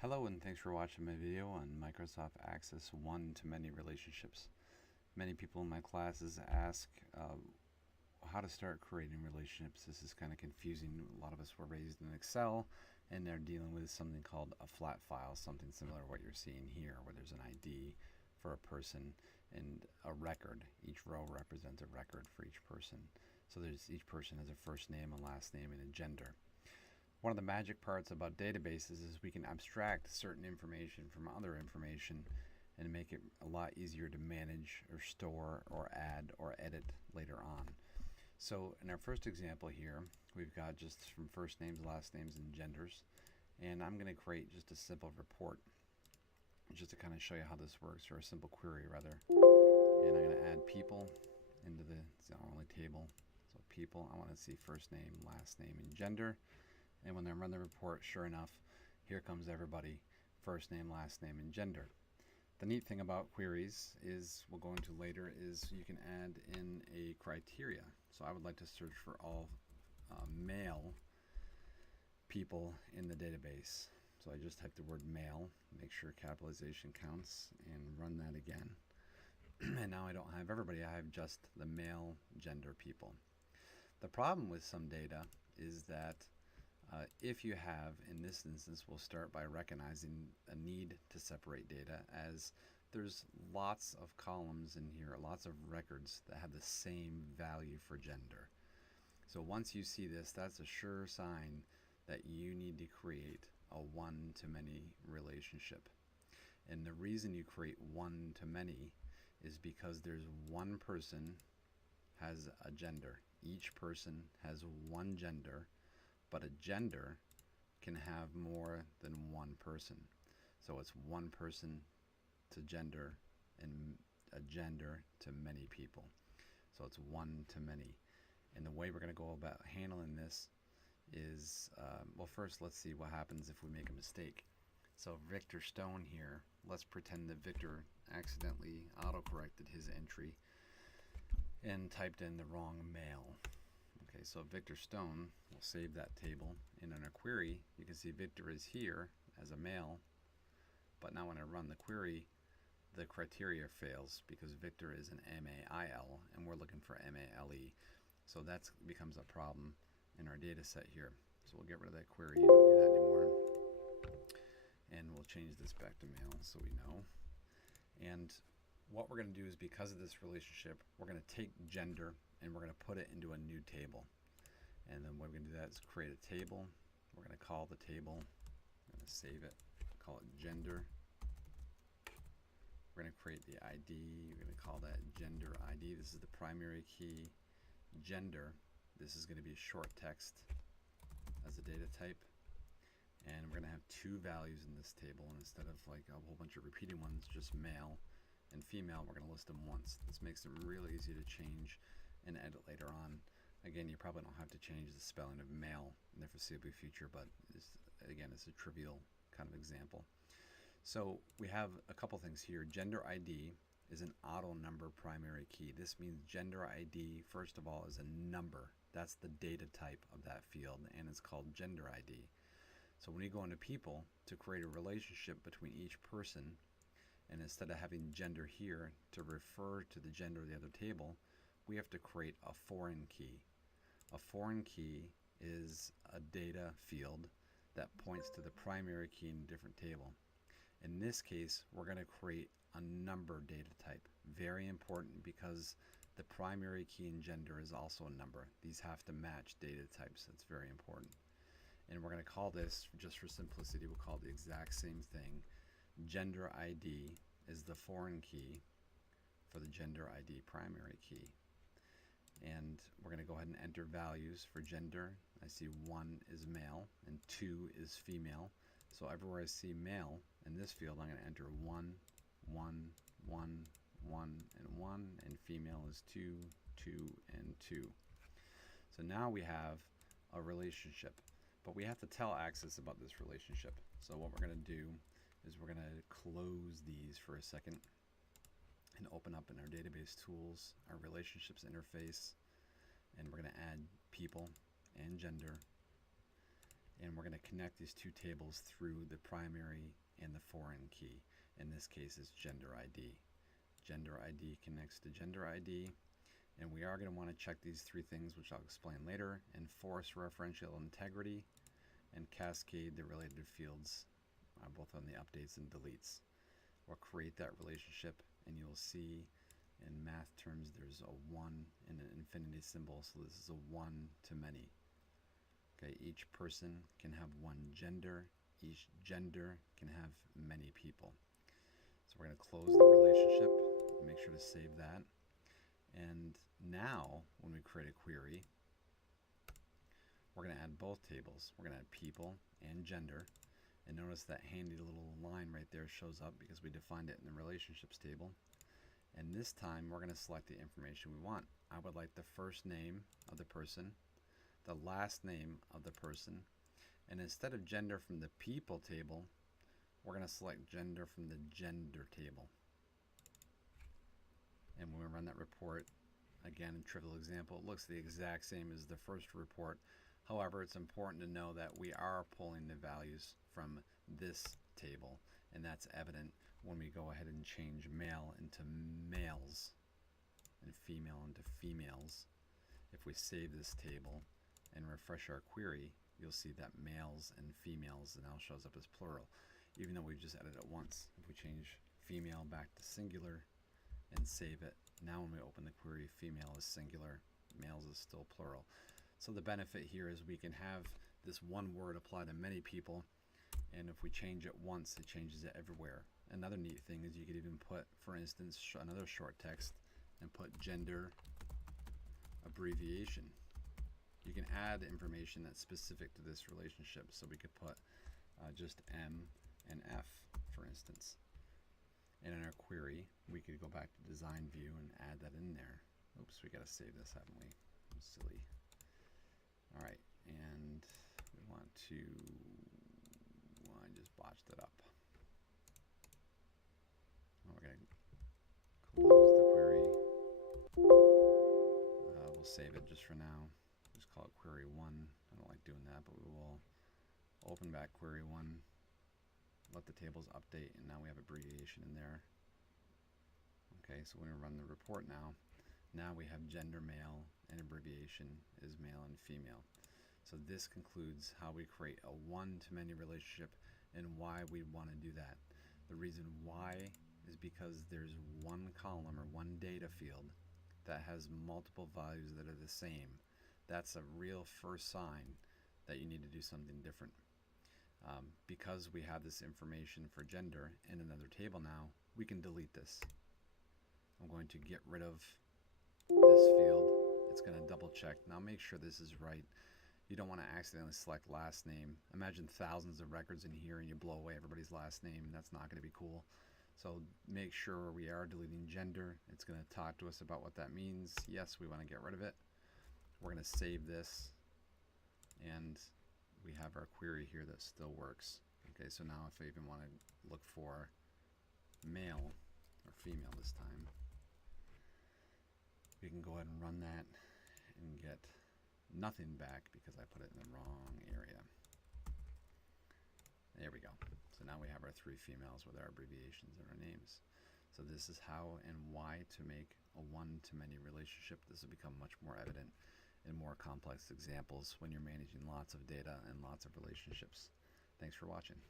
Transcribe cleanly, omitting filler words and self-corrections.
Hello and thanks for watching my video on Microsoft Access one-to-many relationships. Many people in my classes ask how to start creating relationships. This is kind of confusing. A lot of us were raised in Excel and they're dealing with something called a flat file, something similar to what you're seeing here, where there's an ID for a person and a record. Each row represents a record for each person. So each person has a first name, a last name, and a gender. One of the magic parts about databases is we can abstract certain information from other information and make it a lot easier to manage or store or add or edit later on. So in our first example here, we've got just from first names, last names, and genders. And I'm going to create just a simple report just to kind of show you how this works, or a simple query rather. And I'm going to add people into the only table. So people, I want to see first name, last name, and gender. And when I run the report, sure enough, here comes everybody, first name, last name, and gender. The neat thing about queries is, we'll go into later, is you can add in a criteria. So I would like to search for all male people in the database. So I just type the word male, make sure capitalization counts, and run that again. And now I don't have everybody, I have just the male gender people. The problem with some data is that if you have, in this instance, we'll start by recognizing a need to separate data, as there's lots of columns in here, lots of records that have the same value for gender. So once you see this, that's a sure sign that you need to create a one-to-many relationship. And the reason you create one-to-many is because there's one person has a gender. Each person has one gender, but a gender can have more than one person. So it's one person to gender and a gender to many people. So it's one to many. And the way we're going to go about handling this is, well, first let's see what happens if we make a mistake. So Victor Stone here, let's pretend that Victor accidentally auto-corrected his entry and typed in the wrong male. Okay, so Victor Stone, we'll save that table, and in our query you can see Victor is here as a male, but now when I run the query, the criteria fails because Victor is an M-A-I-L and we're looking for M-A-L-E. So that becomes a problem in our data set here. So we'll get rid of that query, you don't need that anymore. And we'll change this back to male so we know. And what we're going to do is, because of this relationship, we're going to take gender and we're going to put it into a new table. And then what we're going to do that is create a table. We're going to call the table, I'm going to save it, call it gender. We're going to create the ID, we're going to call that gender ID. This is the primary key. Gender, this is going to be short text as a data type. And we're going to have two values in this table, and instead of like a whole bunch of repeating ones, just male and female, we're going to list them once. This makes them really easy to change and edit later on. Again, you probably don't have to change the spelling of male in the foreseeable future, but again, it's a trivial kind of example. So we have a couple things here. Gender ID is an auto number primary key. This means gender ID, first of all, is a number. That's the data type of that field, and it's called gender ID. So when you go into people to create a relationship between each person, and instead of having gender here to refer to the gender of the other table, we have to create a foreign key. A foreign key is a data field that points to the primary key in a different table. In this case, we're going to create a number data type. Very important, because the primary key in gender is also a number. These have to match data types. That's very important. And we're going to call this, just for simplicity, we'll call the exact same thing. Gender ID is the foreign key for the gender ID primary key. And we're going to go ahead and enter values for gender. I see 1 is male and 2 is female. So everywhere I see male in this field, I'm going to enter 1, 1, 1, 1, and 1, and female is 2, 2, and 2. So now we have a relationship, but we have to tell Access about this relationship. So what we're going to do is we're going to close these for a second and open up in our database tools, our relationships interface, and we're going to add people and gender. And we're going to connect these two tables through the primary and the foreign key. In this case, it's gender ID. Gender ID connects to gender ID. And we are going to want to check these three things, which I'll explain later: enforce referential integrity and cascade the related fields, both on the updates and deletes. We'll create that relationship, and you'll see in math terms there's a 1 and an infinity symbol, so this is a 1 to many. Okay, each person can have one gender, each gender can have many people. So we're going to close the relationship, make sure to save that. And now, when we create a query, we're going to add both tables. We're going to add people and gender. And notice that handy little line right there shows up because we defined it in the relationships table. And this time, we're going to select the information we want. I would like the first name of the person, the last name of the person, and instead of gender from the people table, we're going to select gender from the gender table. And when we run that report, again, a trivial example, it looks the exact same as the first report. However, it's important to know that we are pulling the values from this table, and that's evident when we go ahead and change male into males and female into females. If we save this table and refresh our query, you'll see that males and females now shows up as plural, even though we've just added it once. If we change female back to singular and save it, now when we open the query, female is singular, males is still plural. So the benefit here is we can have this one word apply to many people, and if we change it once, it changes it everywhere. Another neat thing is you could even put, for instance, another short text and put gender abbreviation. You can add information that's specific to this relationship, so we could put just M and F, for instance. And in our query, we could go back to design view and add that in there. Oops, we got to save this, haven't we? I'm silly. All right, and we want to, well, I just botched it up. We're going to close the query. We'll save it just for now. Just call it query 1. I don't like doing that, but we will open back query 1, let the tables update, and now we have abbreviation in there. Okay, so when we run the report now we have gender male and abbreviation is male and female. So this concludes how we create a one-to-many relationship and why we want to do that. The reason why is because there's one column or one data field that has multiple values that are the same. That's a real first sign that you need to do something different. Because we have this information for gender in another table now, we can delete this. I'm going to get rid of this field. It's going to double check. Now make sure this is right. You don't want to accidentally select last name. Imagine thousands of records in here and you blow away everybody's last name. That's not going to be cool. So make sure we are deleting gender. It's going to talk to us about what that means. Yes, we want to get rid of it. We're going to save this, and we have our query here that still works. Okay, so now if I even want to look for male or female this time, we can go ahead and run that and get nothing back because I put it in the wrong area. There we go. So now we have our 3 females with our abbreviations and our names. So this is how and why to make a one-to-many relationship. This will become much more evident in more complex examples when you're managing lots of data and lots of relationships. Thanks for watching.